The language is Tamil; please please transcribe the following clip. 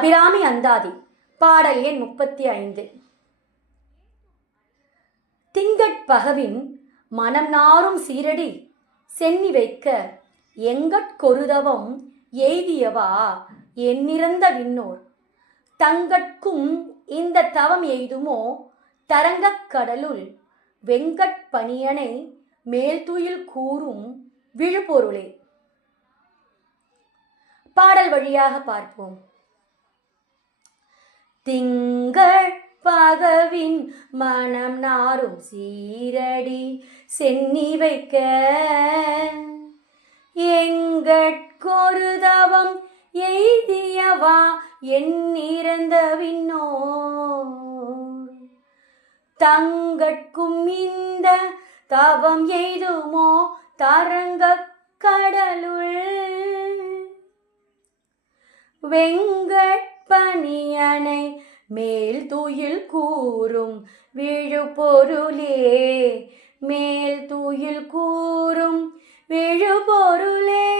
அபிராமி அந்தாதி பாடல் எண் 35. திங்கட்பகவின் மனம் நாரும் சீரடி சென்னி வைக்க எங்கட்கொருதவம் எய்தியவா எண்ணிறந்த விண்ணோர் தங்கட்கும் இந்த தவம் எய்துமோ தரங்கக் கடலுள் வெங்கட்பணியனை மேல்துயில் கூறும் விழுப்பொருளே. பாடல் வழியாக பார்ப்போம். திங்கள் பகவின் மனம் நாரும் சீரடி சென்னி வைக்க எங்கட்கொருதவம் எய்தியவா எண்ணிறந்த விண்ணோர் தங்கட்கும் இந்த தவம் எய்துமோ தரங்கக் கடலுள் வெங்கட்பணியனை மேல் துயில் கூறும் விழுப்பொருளே. மேல் துயில் கூறும் விழுப்பொருளே.